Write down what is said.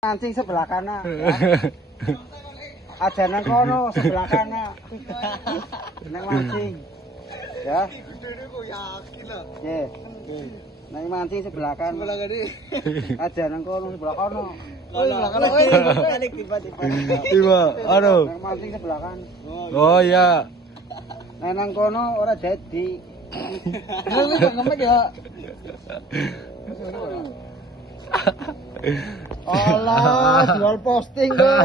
Mancing sebelah kanan. Ya. Aja nang kono sebelah kanan. Nang mancing. Ya. Nggih. Nang mancing sebelah kanan. Sebelah kene. Aja nang kono sebelah kono. Oh, sebelah kono. Tiba, aduh. Nang mancing sebelah kanan. Oh iya. Nang kono ora jadi. Lu ngemek ya. Allah, jual posting tuh.